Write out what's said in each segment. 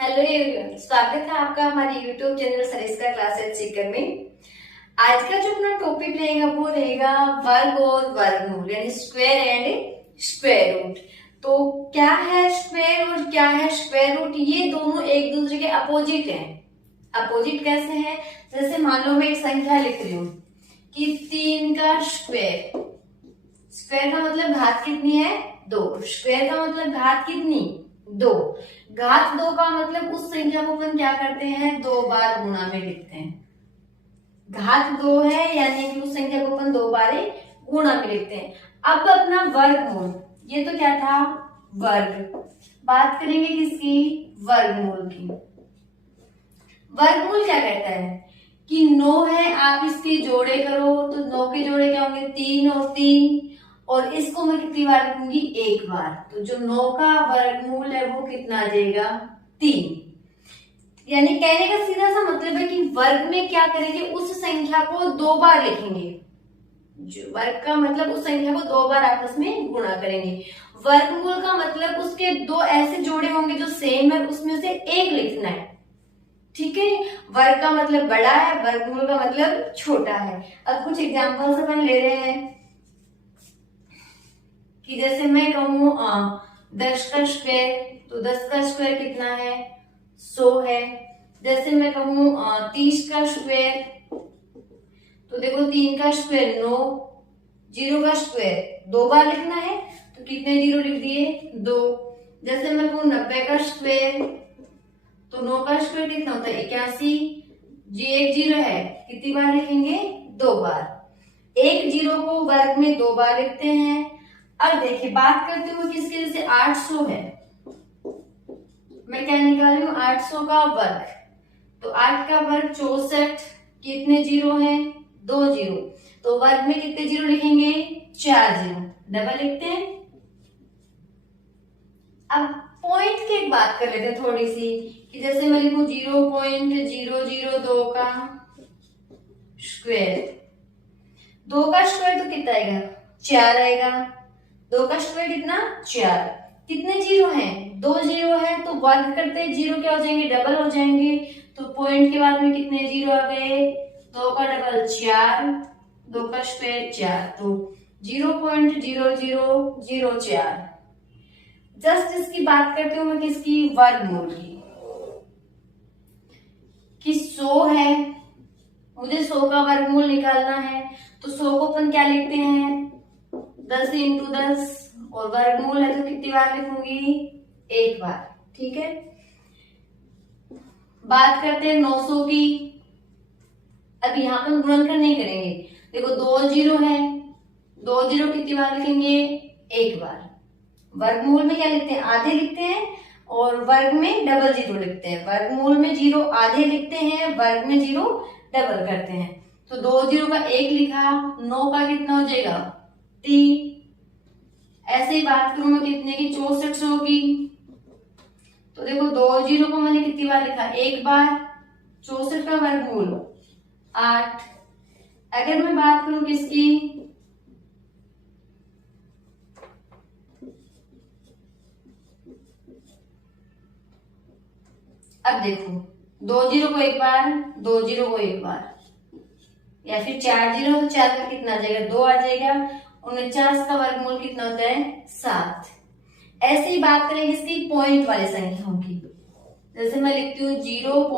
Hello everyone, स्वागत है आपका हमारे YouTube channel Sariska classes Sikar में। आज का जो अपना टॉपिक रहेगा वो रहेगा वर्ग और वर्गमूल यानी स्क्वायर एंड स्क्वायर रूट। तो क्या है स्क्वायर और क्या है स्क्वायर रूट, ये दोनों एक दूसरे के अपोजिट हैं। अपोजिट कैसे हैं? जैसे मान लो मैं एक संख्या लिख रही हूँ कि 3 का स्क्वायर। स्क्वायर का मतलब घात कितनी है? 2। स्क्वायर का मतलब घात कितनी? 2। घात 2 का मतलब उस संख्या को अपन क्या करते हैं? 2 बार गुणा में लिखते हैं। घात 2 है यानी कि उस संख्या को अपन 2 बार गुणा में लिखते हैं। अब अपना वर्गमूल, ये तो क्या था? वर्ग। बात करेंगे किसकी? वर्गमूल की। वर्गमूल क्या कहता है कि 9 है, आप इसके जोड़े करो तो 9 के जोड़े क्या होंगे? 3 और 3, और इसको मैं कितनी बार लिखूंगी? एक बार। तो जो 9 का वर्गमूल है वो कितना आ जाएगा? 3। यानी कहने का सीधा सा मतलब है कि वर्ग में क्या करेंगे? उस संख्या को 2 बार लिखेंगे। जो वर्ग का मतलब उस संख्या को 2 बार आपस में गुणा करेंगे। वर्गमूल का मतलब उसके 2 ऐसे जोड़े होंगे जो सेम है, उसमें से एक लिखना है। ठीक है, वर्ग का मतलब बड़ा है, वर्गमूल का मतलब छोटा है। अब कुछ एग्जांपल्स अपन ले रहे हैं कि जैसे मैं कहूँ 10 का स्क्वायर, तो 10 का स्क्वायर कितना है? 100 है। जैसे मैं कहूँ 30 का स्क्वायर, तो देखो 3 का स्क्वायर 9, 0 का स्क्वायर 2 बार लिखना है, तो कितने 0 लिख दिए? 2। जैसे मैं कहूँ 90 का स्क्वायर, तो 9 का स्क्वायर कितना होता है? 81। जी एक 0 है, कितनी बार लिखेंगे? 2 बार। एक 0 को वर्ग में 2 बार लिखते हैं। अब देखिए बात करते हुए किसके? जैसे 800 है, मैं क्या निकाल रही हूँ? 800 का वर्ग, तो 8 का वर्ग 64। कितने 0 हैं? 2 0। तो वर्ग में कितने 0 लिखेंगे? 4 0। डबल लिखते हैं। अब पॉइंट की एक बात कर लेते हैं थोड़ी सी कि जैसे मैं लिखूं 0.002 का स्क्वायर। 2 का स्क्वायर तो कितना आएगा? 4 आएगा। 2 का स्क्वायर कितना? 4। कितने 0 हैं? 2 0 है, तो वर्ग करते 0 क्या हो जाएंगे? डबल हो जाएंगे। तो पॉइंट के बाद में कितने 0 आ गए? 2 का डबल 4, 2 का स्क्वायर 4, तो 0.0004। जस्ट इसकी बात करती हूँ मैं किसकी? वर्गमूल की। कि 100 है, मुझे 100 का वर्गमूल निकालना है, तो 100 को अपन क्या लिखते हैं? 10 इंटू 10, और वर्गमूल है तो कितनी बार लिखूंगी? एक बार। ठीक है, बात करते हैं 900 की। अब यहाँ पर गुणनखंड नहीं करेंगे। देखो 2 0 है, 2 0 कितनी बार लिखेंगे? एक बार। वर्गमूल में क्या लिखते हैं? आधे लिखते हैं, और वर्ग में डबल 0 लिखते हैं। वर्गमूल में 0 आधे लिखते हैं, वर्ग में 0 डबल करते हैं। तो 2 0 का 1 लिखा, 9 का कितना हो जाएगा? 3। ऐसे ही बात करूं मैं कितने की? 6400 की, तो देखो 2 0 को मैंने कितनी बार लिखा? एक बार। 64 का वर्गमूल 8। अगर मैं बात करूं किसकी? अब देखो 2 0 को एक बार, 2 0 को एक बार, या फिर 4 0, तो 4 का कितना आ जाएगा? 2 आ जाएगा। 49 का वर्गमूल कितना होता है? 7। ऐसे ही बात करेंगे इसकी पॉइंट वाली संख्याओं की। जैसे मैं लिखती हूँ 0.000000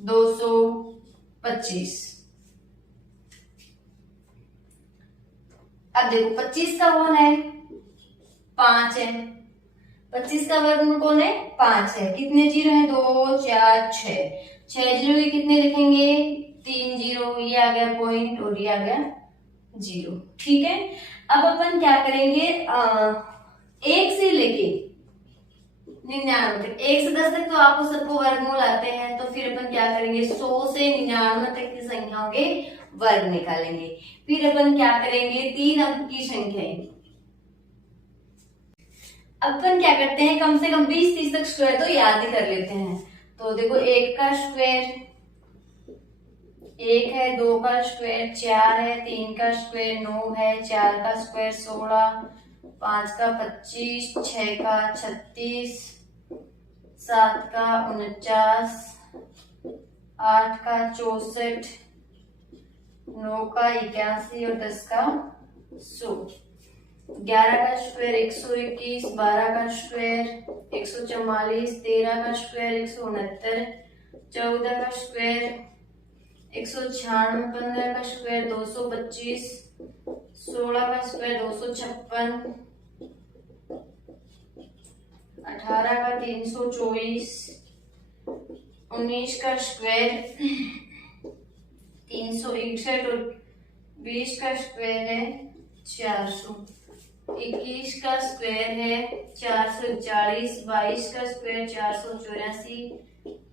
225। अब देखो 25 का कौन है? 5 है। 25 का वर्गमूल कौन है? 5 है। कितने 0 है? 2 4 6। 6 0 के कितने लिखेंगे? 3 0। ये आ गया पॉइंट और ये आ गया 0। ठीक है, अब अपन क्या करेंगे? 1 से लेके 99 तक, 1 से 10 तक तो आपको सबको वर्गमूल आते हैं, तो फिर अपन क्या करेंगे? 100 से 99 तक की संख्याओं के वर्ग निकालेंगे। फिर अपन क्या करेंगे? 3 अंक की संख्याएं। अपन क्या करते हैं? कम से कम 20-30 तक स्क्वायर तो याद ही कर लेते हैं। तो देखो 1 का स्क्वायर 1 है, 2 का स्क्वायर 4 है, 3 का स्क्वायर 9 है, 4 का स्क्वायर 16, 5 का 25, 6 का 36, 7 का 49, 8 का 64, 9 का 81 और 10 का 100। 11 का स्क्वायर 121, 12 का स्क्वायर 144, 13 का स्क्वायर 169, 14 का स्क्वायर 196, 15 का स्क्वायर 225, 16 का स्क्वायर 256, 18 का 324, 19 का स्क्वायर 361 और 20 का स्क्वायर है 400, 21 का स्क्वायर है 440, 22 का स्क्वायर 484,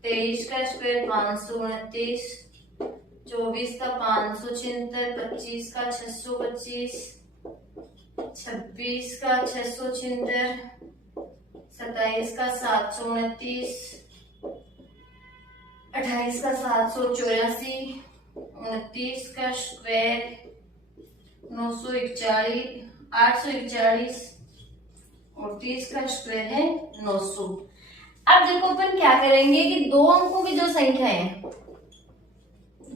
23 का स्क्वायर 529, 24 का 576, 25 का 625, 26 का 676, 27 का 729, 28 का 784, 29 का स्क्वायर 941, 841 और 30 का स्क्वायर है 900। अब देखो अपन क्या करेंगे कि दो अंकों की जो संख्या है,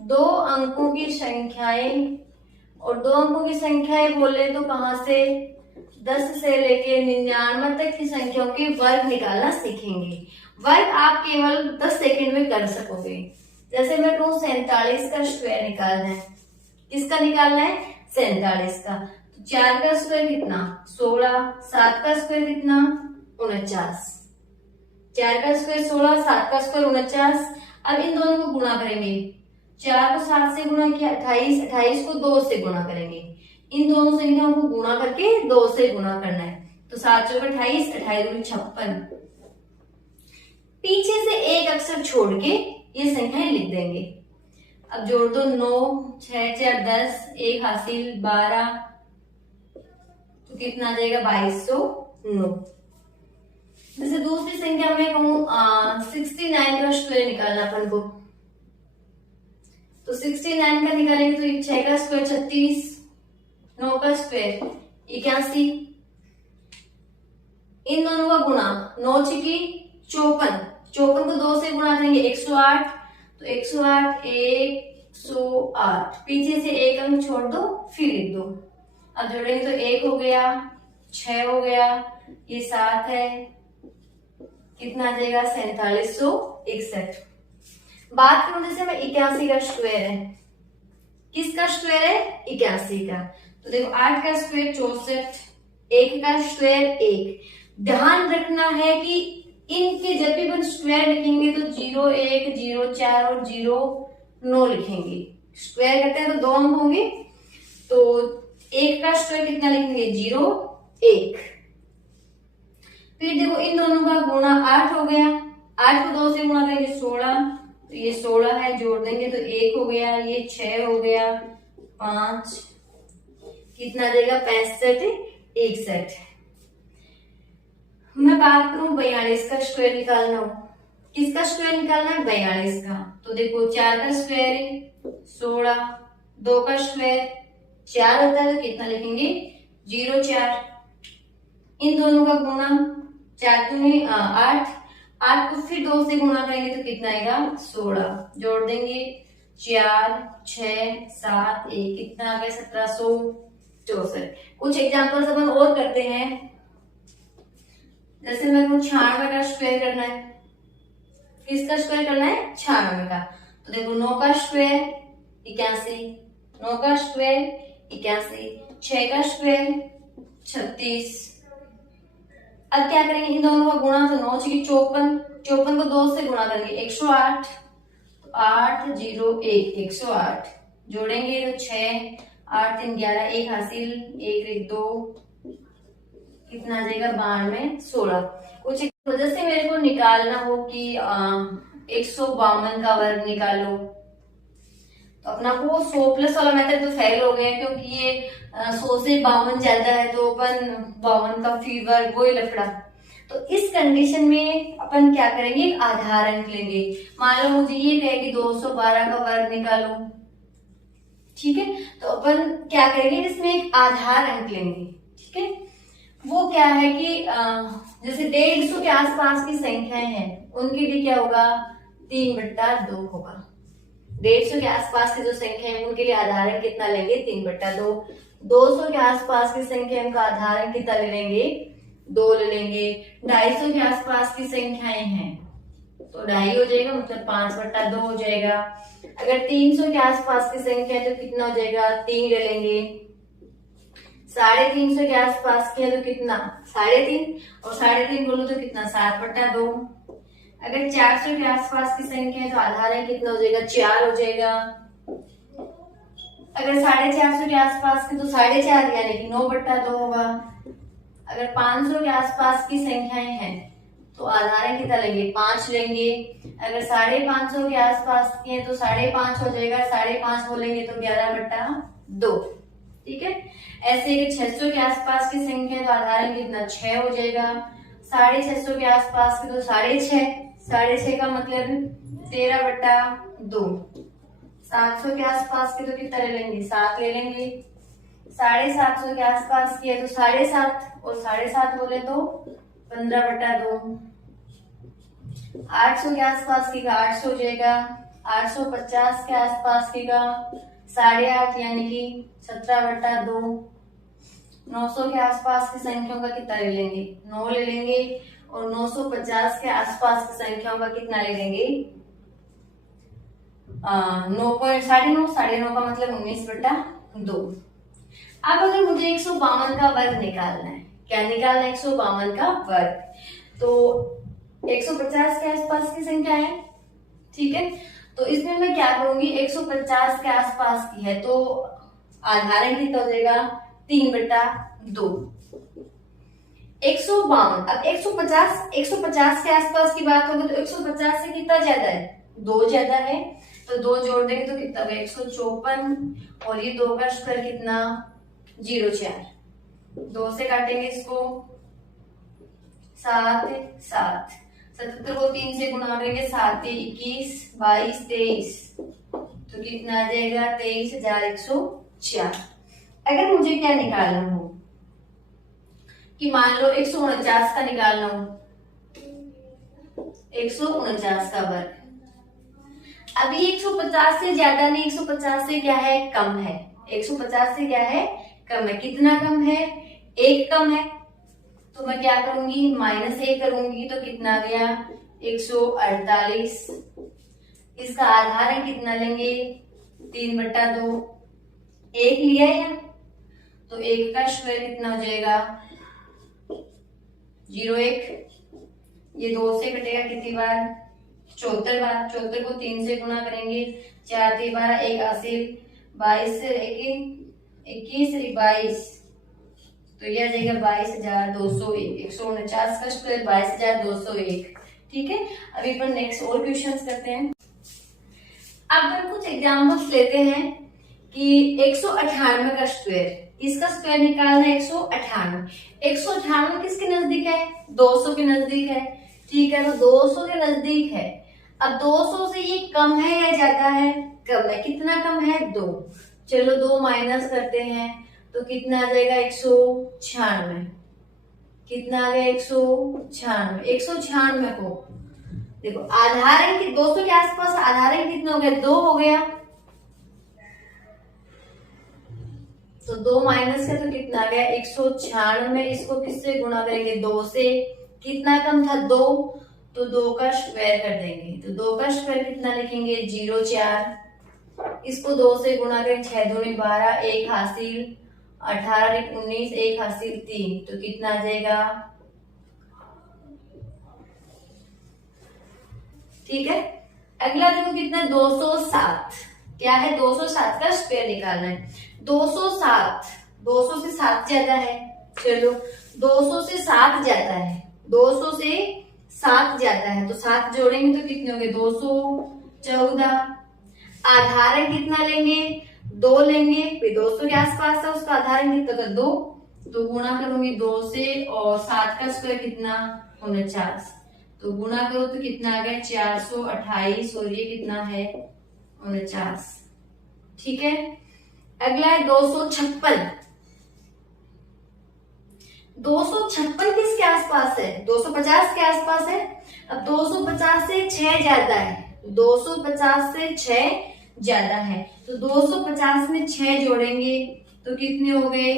दो अंकों की संख्याएं, और दो अंकों की संख्याएं बोले तो कहां से 10 से लेके 99 तक की संख्याओं के वर्ग निकालना सीखेंगे। वर्ग आप केवल 10 सेकंड में कर सकोगे। जैसे मैं कहूँ 47 का स्क्वायर निकालना है, किसका निकालना है 47 का, तो 4 का स्क्वायर कितना 16, 7 का स्क्वायर कितना 49, 4 का स्क्वायर 16, 7 का स्क्वायर 49। अब इन दोनों को गुणा करेंगे, 4 को 7 से गुणा किया 28, 28 को 2 से गुणा करेंगे, इन दोनों संख्याओं को गुणा करके 2 से गुणा करना है, तो 7 चौक 28, 28 दूनी 56। पीछे से एक अक्षर छोड़ के ये संख्याएं लिख देंगे। अब जोड़ दो 9, 6 4 10, 1 हासिल 12, तो कितना आ जाएगा 2209। जैसे दूसरी संख्या में कहूँ 69 का स्क्वायर निकालना अपन को, तो 69 का निकालेंगे तो 6 का स्क्वायर 36, 9 का स्क्वायर 81, इन दोनों का गुणा 9 छिकी 54, 54 को 2 से गुणा करेंगे 108, तो 108 108, पीछे से एक अंक छोड़ दो फिर लिख दो। अब जोड़ेंगे तो 1 हो गया, 6 हो गया, ये 7 है, कितना आ जाएगा 4761। बात करूं जैसे मैं 81 का स्क्वायर है, किसका स्क्वायर है 81 का, तो देखो 8 का स्क्वायर 64, 1 का स्क्वायर 1। ध्यान रखना है कि इनके जब भी अपन स्क्वायर लिखेंगे तो 0 1 0 4 और 0 9 लिखेंगे। स्क्वायर करते हैं तो 2 अंक होंगे, तो 1 का स्क्वायर कितना लिखेंगे 0 1। फिर देखो इन दोनों का गुणा 8 हो गया, 8 को 2 से गुणा करेंगे 16, तो ये 16 है, जोड़ देंगे तो 1 हो गया, ये 6 हो गया, 5, कितना देगा 65 61। मैं बात करूं 42 का स्क्वायर निकालना हो, किसका स्क्वायर निकालना है 42 का, तो देखो 4 का स्क्वायर 16, 2 का स्क्वायर 4 होता है तो कितना लिखेंगे 0 4, इन दोनों का गुणा 4 दूनी 8, 8 को फिर 2 से गुणा करेंगे तो कितना आएगा 16, जोड़ देंगे 4 6 7 1, कितना आ गया 1764। कुछ एग्जाम्पल्स अपन और करते हैं। जैसे मेरे को 96 का स्क्वायर करना है, किसका स्क्वायर करना है 96 का, तो देखो 9 का स्क्वायर 81, 9 का स्क्वायर 81, 6 का स्क्वायर 36। अब क्या करेंगे इन दोनों का गुणा, तो 9 6 54, 54 को 2 से गुणा करेंगे 108, तो 8 0 1 108, जोड़ेंगे तो 6 8 3 11, 1 हासिल 1 1 2, कितना आ जाएगा 92 16। कुछ वजह से मेरे को निकालना हो कि 152 का वर्ग निकालो, तो अपना वो 100+ वाला मेथड तो फेल हो गया, क्योंकि ये 100 से 52 ज्यादा है तो अपन 52 का फी वर्ग वही लफड़ा। तो इस कंडीशन में अपन क्या करेंगे, एक आधार अंक लेंगे। मान लो मुझे ये कहे कि 212 का वर्ग निकालो, ठीक है, तो अपन क्या करेंगे इसमें एक आधार अंक लेंगे, ठीक है। वो क्या है कि जैसे 150 के आसपास की संख्याएं हैं उनके लिए क्या होगा, 3/2 होगा। 150 के आसपास की जो संख्या है उनके लिए आधारण कितना लेंगे, 3/2। 200 के आसपास की संख्या उनका आधारण कितना ले लेंगे, 2 ले लेंगे। 250 के आसपास की संख्याएं हैं तो 2.5 हो जाएगा, मतलब 5/2 हो जाएगा। अगर 300 के आसपास की संख्या है तो कितना हो जाएगा, 3 ले लेंगे। 350 के आसपास की है तो कितना, 3.5, और 3.5 बोलो तो कितना, 7/2। अगर 400 के आसपास की संख्या है तो आधारण कितना हो जाएगा, 4 हो जाएगा। अगर 450 के आसपास की तो 4.5 यानी कि 9/2 होगा। अगर 500 के आसपास की संख्याएं हैं तो आधारण कितना लेंगे, 5 लेंगे। अगर 550 के आसपास की है तो 5.5 हो जाएगा, 5.5 बोलेंगे तो 11/2। ठीक है। ऐसे ही 600 के आसपास की संख्या है तो आधारण कितना, 6 हो जाएगा। 650 के आसपास की तो 6.5, 6.5 का मतलब 13/2। 700 के आसपास की तो कितना ले लेंगे, 7 ले लेंगे। 750 के आसपास की है तो 7.5, और 7.5 बोले तो 15/2। 800 के आसपास की का 800 हो जाएगा। 850 के आसपास की का 8.5 यानी कि 17/2। 900 के आसपास की संख्याओं का कितना ले लेंगे, 9 ले लेंगे। और 950 के आसपास की संख्याओं का कितना ले लेंगे, 9.9 का मतलब 19/2। अब अगर मुझे 152 का वर्ग निकालना है, क्या निकालना है, 152 का वर्ग, तो 150 के आसपास की संख्या है। ठीक है, तो इसमें मैं क्या करूंगी, 150 के आसपास की है तो आधारण कितना हो जाएगा, 3/2। 152, अब 150 के आसपास की बात होगी तो 150 से कितना ज्यादा है, 2 ज्यादा है, तो 2 जोड़ देंगे तो कितना होगा, 154। और ये 2 का स्क्वायर कितना, 0.4। 2 से काटेंगे इसको, 7 7, 77 को 3 से गुणा करेंगे, 7 21, 22 23, तो कितना आ जाएगा, 23,104। अगर मुझे क्या निकालना हो कि मान लो 149 का निकालना हो, 149 का वर्ग, अभी 150 से ज्यादा नहीं, 150 से क्या है, कम है। 150 से क्या है, कम है। कितना कम है, 1 कम है, तो मैं क्या करूंगी, -1 करूंगी तो कितना आ गया, 148। इसका आधारण कितना लेंगे, 3/2। 1 लिया है तो 1 का स्क्वायर कितना हो जाएगा, 0.1। ये 2 से कटेगा कितनी बार, 74 बार। 74 को 3 से गुणा करेंगे, 4 3 12, 1 80, 22 से 21 22, तो ये आ जाएगा 22,201। 149 का स्क्वायर 22,201। ठीक है, अभी अपन नेक्स्ट और क्वेश्चंस करते हैं। अब अपन कुछ एग्जांपल्स लेते हैं कि 198 का स्क्वायर, इसका स्क्वायर निकालना है 198। 198 किसके नजदीक है, 200 के नजदीक है। ठीक है, तो 200 के नजदीक है। अब 200 से ये कम है या ज्यादा है, कम है। कितना कम है, 2। चलो 2 माइनस करते हैं तो कितना आ जाएगा, 196। कितना आ गया, 196। 196 को देखो आधारण की 200 के आसपास आधारण कितना हो गया, 2 हो गया, तो 2 माइनस का तो कितना आ गया, 196। इसको किससे गुणा करेंगे, 2 से। कितना कम था, 2, तो 2 का स्क्वायर कर देंगे, तो 2 का स्क्वायर कितना लिखेंगे, 0.4। इसको 2 से गुणा करें, 6 दूनी 12, 1 हासिल, 18 19, 1 हासिल 3, तो कितना आ जाएगा। ठीक है, अगला देखो कितना, 207। क्या है, 207 का स्क्वायर निकालना है। 207, 200 से 7 ज्यादा है। चलो 200 से 7 ज्यादा है, 200 से 7 ज्यादा है, तो 7 जोड़ेंगे तो कितने होंगे, 214। आधारण कितना लेंगे, 2 लेंगे, फिर 200 के आसपास है, उसका आधारण कितना था, 2, तो गुणा करूंगी 2 से, और 7 का स्क्वायर कितना, 49, तो गुणा करो तो कितना आ गया, 428, और ये कितना है, 49। ठीक है, अगला है 256। 256 किसके आसपास है? 250 के आसपास है। अब 250 से 6 ज्यादा है, 250 से 6 ज्यादा है, तो 250 में 6 जोड़ेंगे तो कितने हो गए?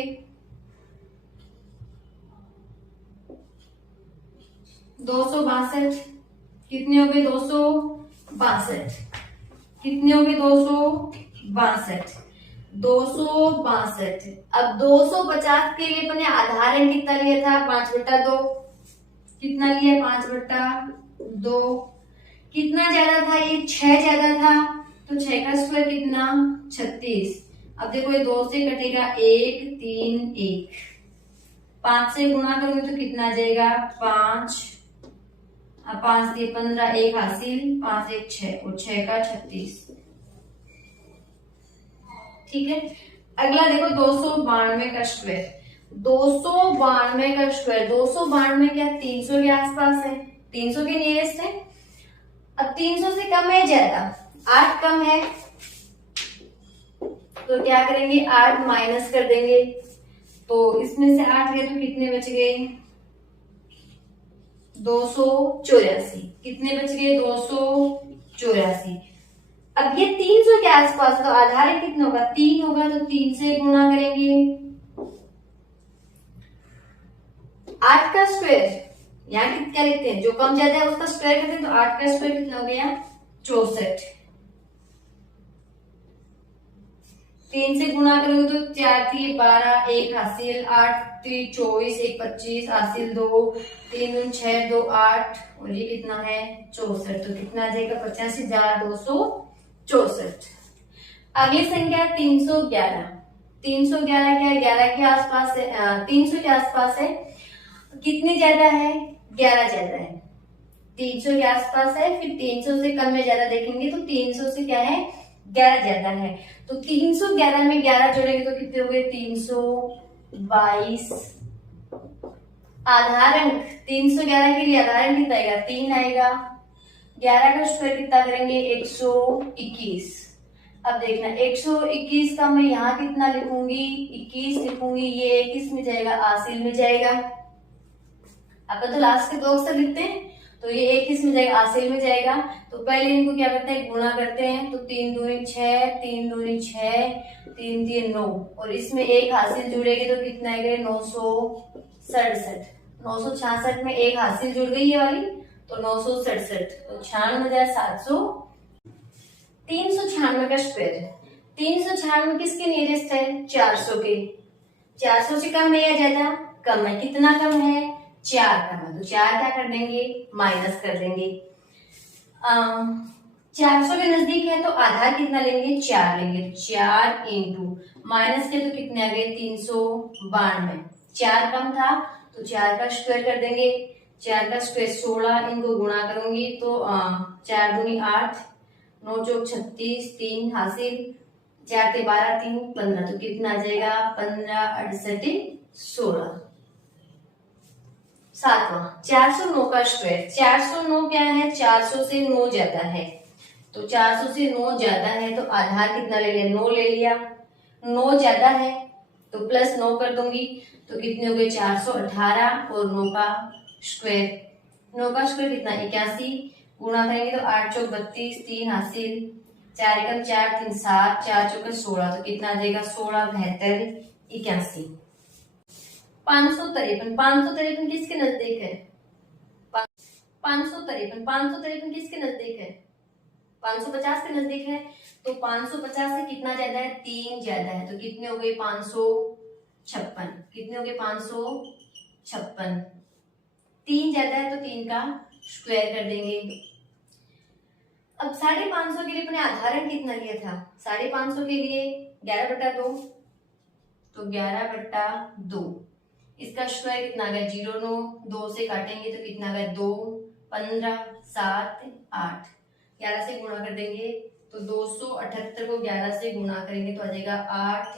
262। कितने हो गए? 262। कितने हो गए? 262। 262। अब 250 के लिए अपने आधार अंक कितना लिया था? 5/2। कितना लिया? 5/2। कितना ज्यादा था? ये 6 ज्यादा था, तो 6 का स्क्वायर कितना? 36। अब देखो ये 2 से कटेगा 1, 3, 1। 5 से गुणा करोगे तो कितना आ जाएगा? 5। 5 दिए 15, 1 हासिल, 5 1 6 और 6 का 36। ठीक है। अगला देखो 292 का स्क्वायर। 292 का स्क्वायर, 292 क्या 300 के आसपास है, 300 के नियरेस्ट है। अब 300 से कम है ज्यादा? 8 कम है, तो क्या करेंगे? 8 माइनस कर देंगे, तो इसमें से 8 गए तो कितने बच गए? 284। कितने बच गए? 284। अब ये 300 के आसपास, तो आधार कितना होगा? 3 होगा, तो 3 से गुणा करेंगे। 8 का स्क्वायर यहाँ क्या लिखते हैं? जो कम ज्यादा है उसका स्क्वायर करते हैं, तो 8 का स्क्वायर कितना हो गया? 64। 3 से गुणा करोगे तो 4 3 12, 1 हासिल, 8 3 24, 1 25 हासिल, 2 3 2 6 2 8 और ये कितना है? 64। तो कितना आ जाएगा? 85,264। अगली संख्या 311। 311 क्या है? 11 के आसपास है, 300 के आसपास है। कितनी ज्यादा है? 11 ज्यादा है। 300 के आसपास है, फिर 300 से कम में ज्यादा देखेंगे तो 300 से क्या है? 11 ज्यादा है। तो 311 में 11 जोड़ेंगे तो कितने हो गए? 322। आधार अंक 311 के लिए आधार अंक कितना आएगा? 3 आएगा। 11 का स्क्वायर कितना करेंगे? 121। अब देखना 121 का मैं यहाँ कितना लिखूंगी? 21 लिखूंगी। ये किस में जाएगा? हासिल में जाएगा। अब तो लास्ट के 2 अक्षर लिखते हैं, तो ये 1 किस में जाएगा? हासिल में जाएगा। तो पहले इनको क्या करते हैं? गुणा करते हैं, तो 3 दूनी 6, 3 दूनी 6, 3 3 9 और इसमें 1 हासिल जुड़ेगी तो कितना आएगा? 967। 966 में 1 हासिल जुड़ गई ये वाली, तो 967। तो 96,700। 396 का स्क्वायर। 396 किसके नियरेस्ट है? 400 के। 400 से कम है या ज्यादा? कम है। कितना कम है? 4 कम है, तो 4 क्या कर देंगे? माइनस कर देंगे। 400 के नजदीक है तो आधार कितना लेंगे? 4 लेंगे। 4 इंटू माइनस के तो कितने आ गए? 392। 4 कम था तो 4 का स्क्वायर कर देंगे। 4 का स्क्वायर 16, इनको गुणा करूंगी तो 4 दूनी 8, 9 चौक 36, 3 हासिल, 4 के 12, 3 15, तो कितना आ जाएगा? 15 68 16। 7वां 409 का स्क्वायर। 409 क्या है? 400 से 9 ज्यादा है, तो 400 से 9 ज्यादा है तो आधार कितना ले लिया? 9 ले लिया। 9 ज्यादा है तो प्लस 9 कर दूंगी, तो कितने हो गए? 418 और 9 का स्क्वायर। 9 का स्क्वायर कितना? 81। गुणा करेंगे तो 8 चौक 32, 3 हासिल, 4 एकम 4 3 7, 4 चौक 16, तो कितना आ जाएगा? 16 72 81। 553। 553 किसके नजदीक है? 553 किसके नजदीक है? 550 के नजदीक है। तो 550 से कितना ज्यादा है? 3 ज्यादा है, तो कितने हो गए? 556। कितने हो गए? 556। 3 ज्यादा है तो 3 का स्क्वायर कर देंगे। अब 550 के लिए अपने आधार अंक कितना लिया था? 550 के लिए 11/2, तो 11/2। इसका स्क्वायर कितना आ गया? 0 9, 2 से काटेंगे तो कितना आ गया? 2 15 7 8। 11 से गुणा कर देंगे तो 278 को 11 से गुणा करेंगे तो आ जाएगा 8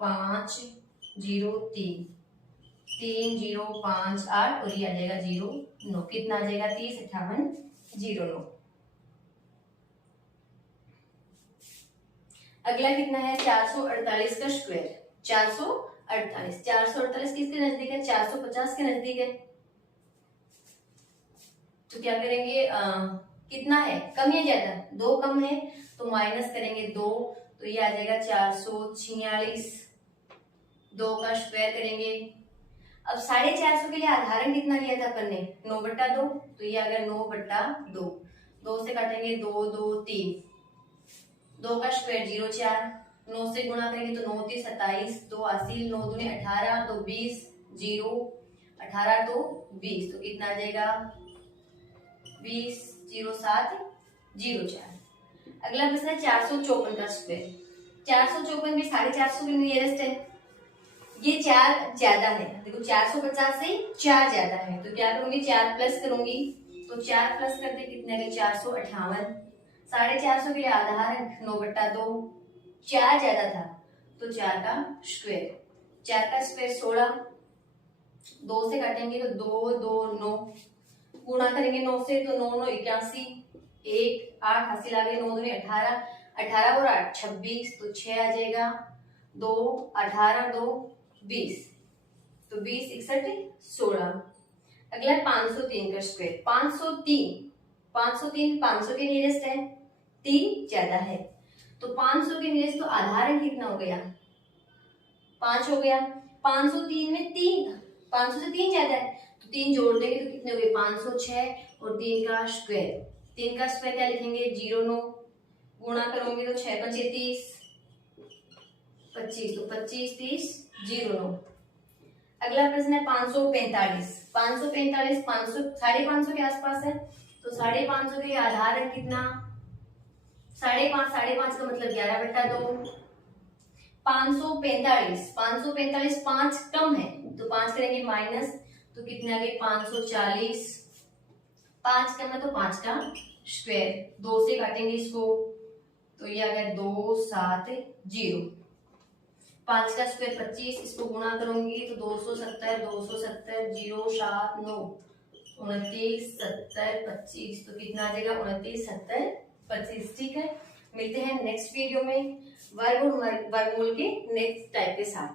5 0 3, 3 0 5 8 और ये आ जाएगा 0 9। कितना आ जाएगा? 30 58 0 9। अगला कितना है? 448 का स्क्वायर। 448 48, 448 किसके नजदीक है? 450 के नजदीक है। तो क्या करेंगे, कितना है, कम या ज्यादा? 2 कम है तो माइनस करेंगे 2, तो ये आ जाएगा 446। 2 का स्क्वायर करेंगे। अब 450 के लिए आधारण कितना लिया था अपन ने? 9/2, तो ये आ गया 9/2। 2 से काटेंगे 2 2 3, 2 का स्क्वायर 0 4, 9 से गुणा करेंगे तो 9 3 27, 2 80, 9 दूनी 18, 2 20, 0 18 2 20, तो कितना आ जाएगा 20 0 7 0 4। अगला प्रश्न है 454 का स्क्वायर। 454 भी 450 के नियरेस्ट है। ये 4 ज्यादा है, देखो 450 से 4 ज्यादा है, तो क्या करूंगी, 4 प्लस करूंगी, तो 4 प्लस करते कितने में? 458। 450 के लिए आधार 9/2, 4 ज्यादा था तो 4 का स्क्वायर। 4 का स्क्वायर 16, 2 से काटेंगे तो 2 2 9, गुणा करेंगे 9 से तो 9 9 81, 1 8 हासिल आ गए, 9 दूनी 18, 18 और 8 26, तो 6 आ जाएगा, 2 18 2 20, तो 20 61 16। अगला 503 का स्क्वायर। 503 500 के नियरेस्ट है, 3 ज्यादा है, तो 500 के नियरेस्ट, तो आधारण कितना हो गया? 5 हो गया। 503 में 3, 500 से 3 ज्यादा है, तो 3 जोड़ देंगे तो कितने हो गए? 506 और 3 का स्क्वायर। 3 का स्क्वायर क्या लिखेंगे? 0 9, गुणा करोगे तो 6 5 30, 25, तो 25 30 0 9। अगला प्रश्न है 545। 545 500 550 के आसपास है, तो 550 के आधार है कितना? 5.5, 5.5 का मतलब 11/2। 545 5 कम है, तो 5 करेंगे माइनस, तो कितने आ गए? 540। 5 कम है तो 5 का स्क्वायर। 2 से काटेंगे इसको, तो ये आ गया 2 7 0। 5 का स्क्वायर 25, इसको गुणा करूंगी तो 270 270 0 7 9 29 70 25, तो कितना आ जाएगा? 29 70 25। ठीक है, मिलते हैं नेक्स्ट वीडियो में वर्ग और वर्गमूल के नेक्स्ट टाइप के साथ।